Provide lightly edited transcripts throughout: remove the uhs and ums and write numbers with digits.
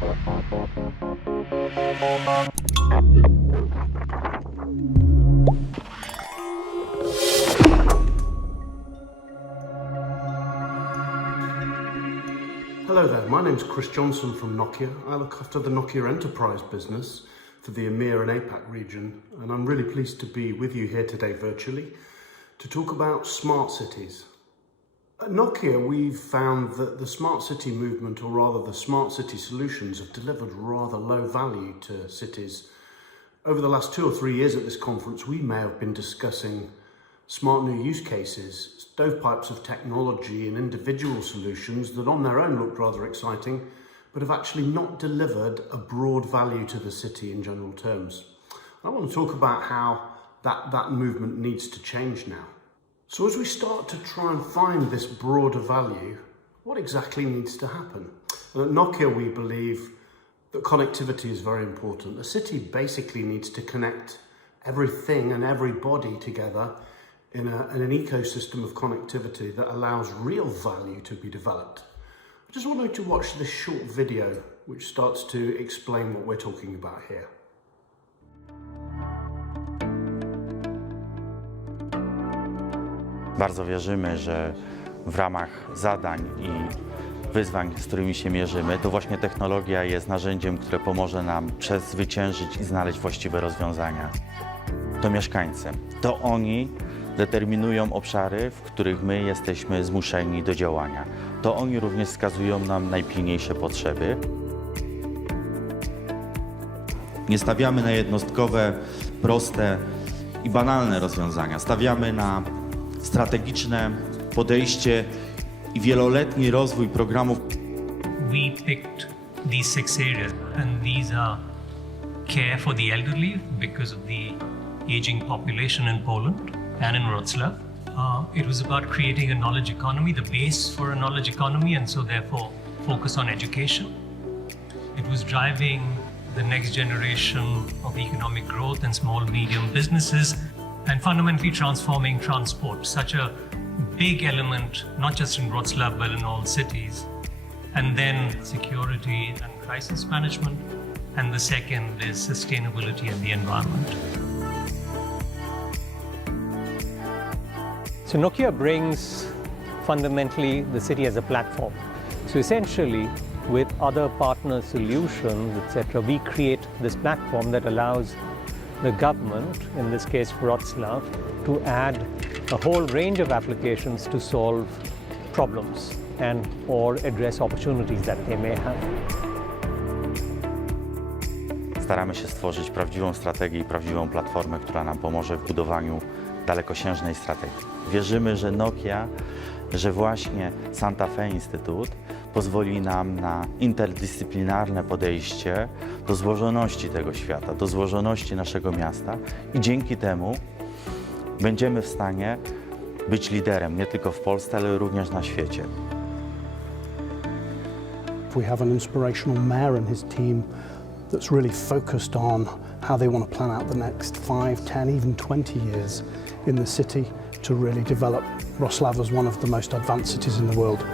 Hello there, my name's Chris Johnson from Nokia. I look after the Nokia Enterprise business for the EMEA and APAC region, and I'm really pleased to be with you here today virtually to talk about smart cities. At Nokia, we've found that the smart city movement, or rather the smart city solutions, have delivered rather low value to cities. Over the last 2 or 3 years at this conference, we may have been discussing smart new use cases, stovepipes of technology and individual solutions that on their own looked rather exciting, but have actually not delivered a broad value to the city in general terms. I want to talk about how that movement needs to change now. So as we start to try and find this broader value, what exactly needs to happen? And at Nokia, we believe that connectivity is very important. A city basically needs to connect everything and everybody together in an ecosystem of connectivity that allows real value to be developed. I just want you to watch this short video which starts to explain what we're talking about here. Bardzo wierzymy, że w ramach zadań i wyzwań, z którymi się mierzymy, to właśnie technologia jest narzędziem, które pomoże nam przezwyciężyć i znaleźć właściwe rozwiązania. To mieszkańcy, to oni determinują obszary, w których my jesteśmy zmuszeni do działania. To oni również wskazują nam najpilniejsze potrzeby. Nie stawiamy na jednostkowe, proste i banalne rozwiązania. Stawiamy na strategiczne podejście i wieloletni rozwój programów. We picked these 6 areas, and these are care for the elderly because of the aging population in Poland and in Wrocław. It was about creating a knowledge economy, the base for a knowledge economy, and so therefore focus on education. It was driving the next generation of economic growth and small, medium businesses, and fundamentally transforming transport, such a big element, not just in Wrocław, but in all cities. And then security and crisis management. And the second is sustainability and the environment. So Nokia brings fundamentally the city as a platform. So essentially, with other partner solutions, etc., we create this platform that allows the government, in this case Wrocław, to add a whole range of applications to solve problems and or address opportunities that they may have. Staramy się stworzyć prawdziwą strategię i prawdziwą platformę, która nam pomoże w budowaniu dalekosiężnej strategii. Wierzymy, że Nokia, że właśnie Santa Fe Instytut pozwoli nam na interdyscyplinarne podejście do złożoności tego świata, do złożoności naszego miasta i dzięki temu będziemy w stanie być liderem nie tylko w Polsce, ale również na świecie. We have an inspirational mayor and his team that's really focused on how they want to plan out the next 5, 10, even 20 years in the city to really develop Wrocław as one of the most advanced cities in the world.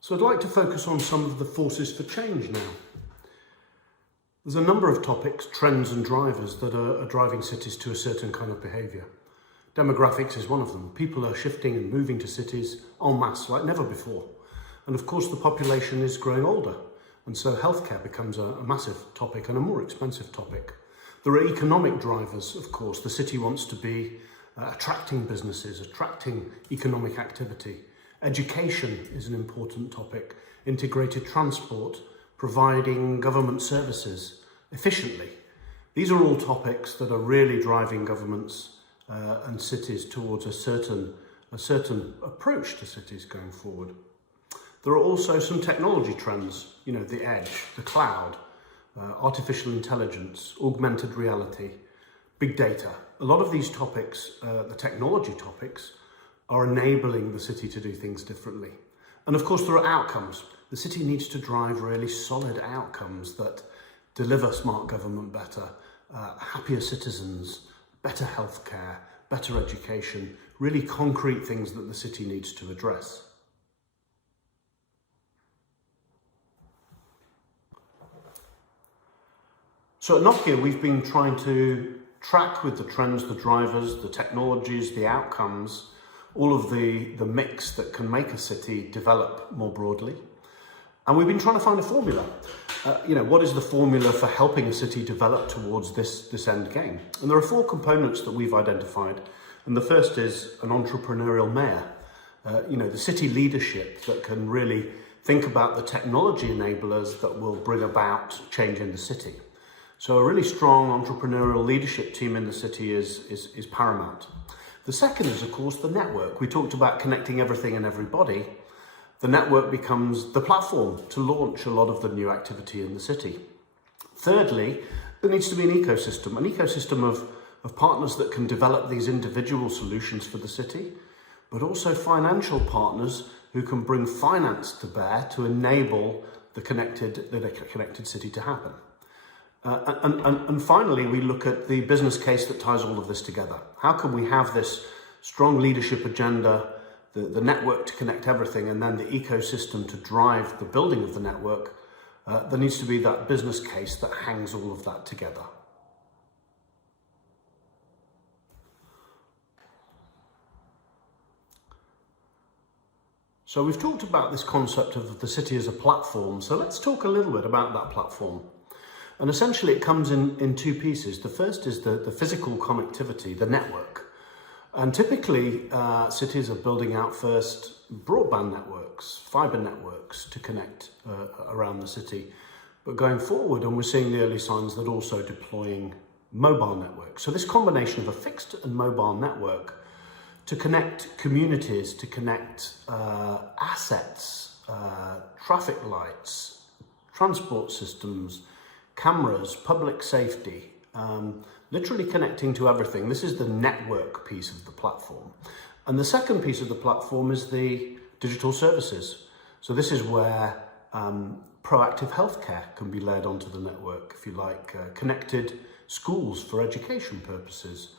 So I'd like to focus on some of the forces for change now. There's a number of topics, trends and drivers that are driving cities to a certain kind of behaviour. Demographics is one of them. People are shifting and moving to cities en masse like never before. And of course the population is growing older, and so healthcare becomes a massive topic and a more expensive topic. There are economic drivers, of course. The city wants to be attracting businesses, attracting economic activity. Education is an important topic. Integrated transport, providing government services efficiently. These are all topics that are really driving governments and cities towards a certain approach to cities going forward. There are also some technology trends, you know, the edge, the cloud, artificial intelligence, augmented reality, big data. A lot of these topics, the technology topics, are enabling the city to do things differently. And of course there are outcomes. The city needs to drive really solid outcomes that deliver smart government better, happier citizens, better healthcare, better education, really concrete things that the city needs to address. So at Nokia, we've been trying to track with the trends, the drivers, the technologies, the outcomes, all of the mix that can make a city develop more broadly. And we've been trying to find a formula. What is the formula for helping a city develop towards this end game? And there are 4 components that we've identified. And the first is an entrepreneurial mayor. The city leadership that can really think about the technology enablers that will bring about change in the city. So a really strong entrepreneurial leadership team in the city is paramount. The second is, of course, the network. We talked about connecting everything and everybody. The network becomes the platform to launch a lot of the new activity in the city. Thirdly, there needs to be an ecosystem of partners that can develop these individual solutions for the city, but also financial partners who can bring finance to bear to enable the connected city to happen. And finally, we look at the business case that ties all of this together. How can we have this strong leadership agenda, the network to connect everything, and then the ecosystem to drive the building of the network? There needs to be that business case that hangs all of that together. So we've talked about this concept of the city as a platform, so let's talk a little bit about that platform. And essentially it comes in 2 pieces. The first is the physical connectivity, the network. And typically cities are building out first broadband networks, fibre networks to connect around the city. But going forward, and we're seeing the early signs that also deploying mobile networks. So this combination of a fixed and mobile network to connect communities, to connect assets, traffic lights, transport systems, cameras, public safety, literally connecting to everything. This is the network piece of the platform. And the second piece of the platform is the digital services. So this is where proactive healthcare can be laid onto the network, if you like, connected schools for education purposes,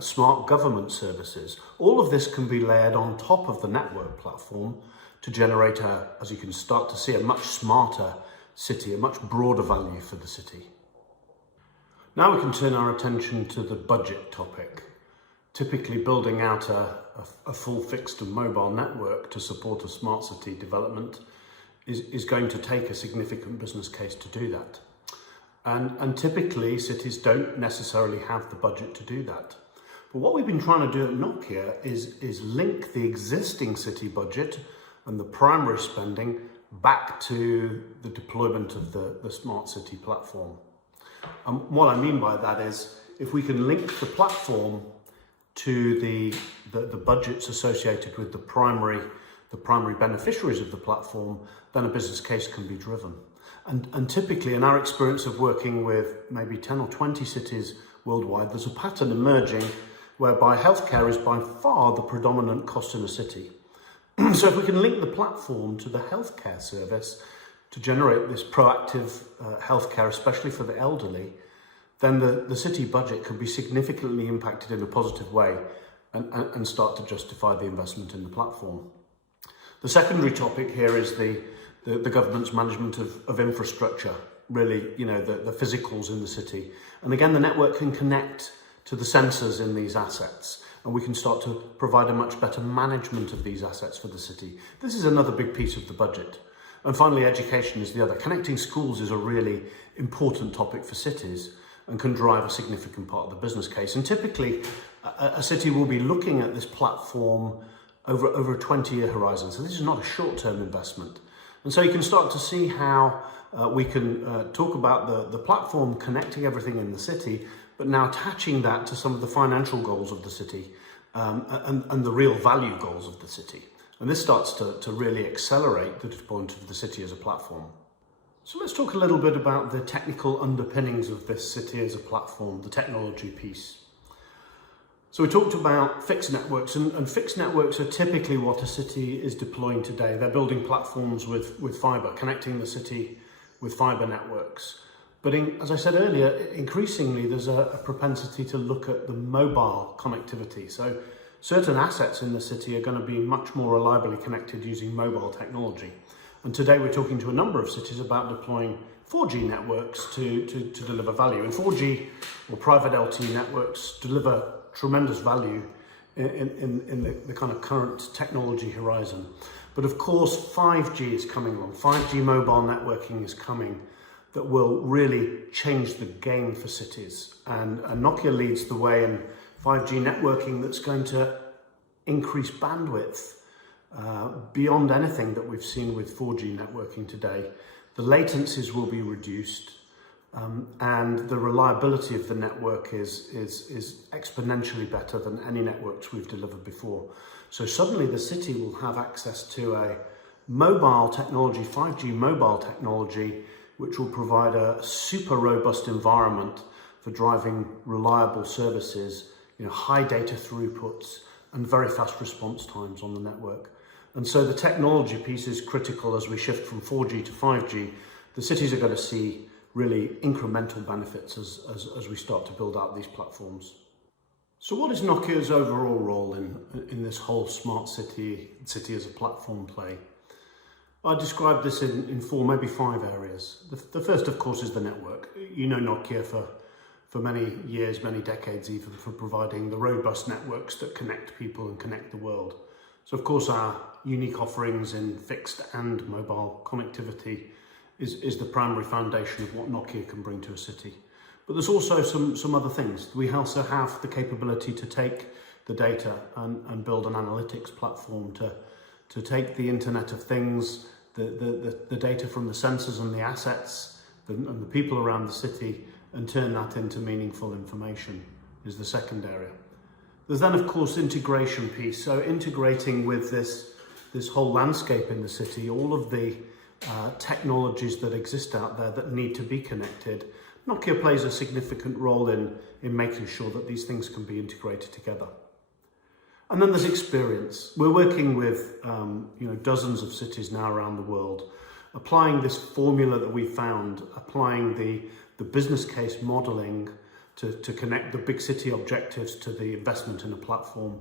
smart government services. All of this can be layered on top of the network platform to generate, as you can start to see, a much smarter city, a much broader value for the city. Now we can turn our attention to the budget topic. Typically building out a full fixed and mobile network to support a smart city development is going to take a significant business case to do that. And typically cities don't necessarily have the budget to do that. But what we've been trying to do at Nokia is link the existing city budget and the primary spending back to the deployment of the smart city platform. And what I mean by that is, if we can link the platform to the budgets associated with the primary beneficiaries of the platform, then a business case can be driven. And typically, in our experience of working with maybe 10 or 20 cities worldwide, there's a pattern emerging whereby healthcare is by far the predominant cost in a city. So if we can link the platform to the healthcare service to generate this proactive healthcare, especially for the elderly, then the city budget can be significantly impacted in a positive way and start to justify the investment in the platform. The secondary topic here is the government's management of infrastructure, really, the physicals in the city. And again, the network can connect to the sensors in these assets, and we can start to provide a much better management of these assets for the city. This is another big piece of the budget. And finally, education is the other. Connecting schools is a really important topic for cities and can drive a significant part of the business case. And typically, a city will be looking at this platform over a 20-year horizon. So this is not a short-term investment. And so you can start to see how we can talk about the platform connecting everything in the city, but now attaching that to some of the financial goals of the city and the real value goals of the city. And this starts to really accelerate the deployment of the city as a platform. So let's talk a little bit about the technical underpinnings of this city as a platform, the technology piece. So we talked about fixed networks, and fixed networks are typically what a city is deploying today. They're building platforms with fibre, connecting the city with fibre networks. But as I said earlier, increasingly there's a propensity to look at the mobile connectivity. So certain assets in the city are going to be much more reliably connected using mobile technology. And today we're talking to a number of cities about deploying 4G networks to deliver value. And 4G or private LTE networks deliver tremendous value in the kind of current technology horizon. But of course 5G is coming along. 5G mobile networking is coming that will really change the game for cities. And Nokia leads the way in 5G networking that's going to increase bandwidth beyond anything that we've seen with 4G networking today. The latencies will be reduced and the reliability of the network is exponentially better than any networks we've delivered before. So suddenly the city will have access to a mobile technology, 5G mobile technology, which will provide a super robust environment for driving reliable services, high data throughputs and very fast response times on the network. And so the technology piece is critical as we shift from 4G to 5G. The cities are going to see really incremental benefits as we start to build out these platforms. So what is Nokia's overall role in this whole smart city as a platform play? I described this in 4, maybe 5 areas. The first, of course, is the network. You know Nokia for many years, many decades even, for providing the robust networks that connect people and connect the world. So of course our unique offerings in fixed and mobile connectivity is the primary foundation of what Nokia can bring to a city. But there's also some other things. We also have the capability to take the data and build an analytics platform to take the Internet of Things, the data from the sensors and the assets and the people around the city and turn that into meaningful information is the second area. There's then of course integration piece, so integrating with this whole landscape in the city, all of the technologies that exist out there that need to be connected. Nokia plays a significant role in making sure that these things can be integrated together. And then there's experience. We're working with dozens of cities now around the world, applying this formula that we found, applying the business case modeling to connect the big city objectives to the investment in a platform.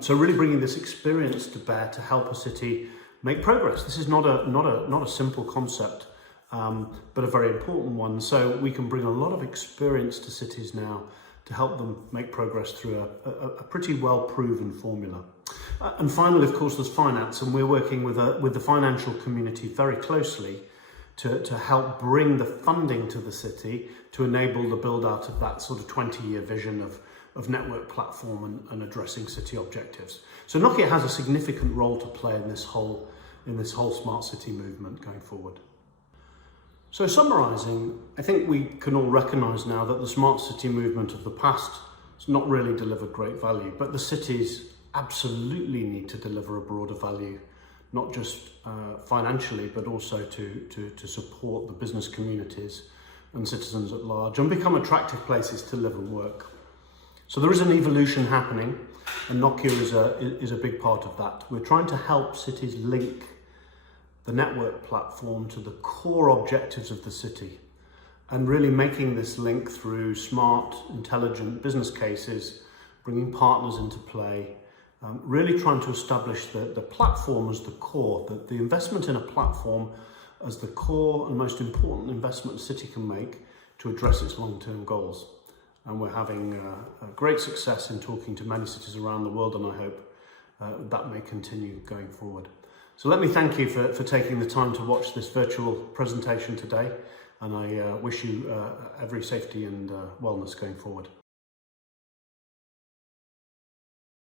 So really bringing this experience to bear to help a city make progress. This is not a simple concept, but a very important one. So we can bring a lot of experience to cities now to help them make progress through a pretty well-proven formula. And finally, of course, there's finance, and we're working with the financial community very closely to help bring the funding to the city to enable the build-out of that sort of 20-year vision of network platform and addressing city objectives. So Nokia has a significant role to play in this whole smart city movement going forward. So summarising, I think we can all recognise now that the smart city movement of the past has not really delivered great value, but the cities absolutely need to deliver a broader value, not just financially, but also to support the business communities and citizens at large and become attractive places to live and work. So there is an evolution happening, and Nokia is a big part of that. We're trying to help cities link the network platform to the core objectives of the city and really making this link through smart, intelligent business cases, bringing partners into play, really trying to establish the platform as the core, the investment in a platform as the core and most important investment a city can make to address its long-term goals. And we're having great success in talking to many cities around the world, and I hope that may continue going forward. So let me thank you for taking the time to watch this virtual presentation today, and I wish you every safety and wellness going forward.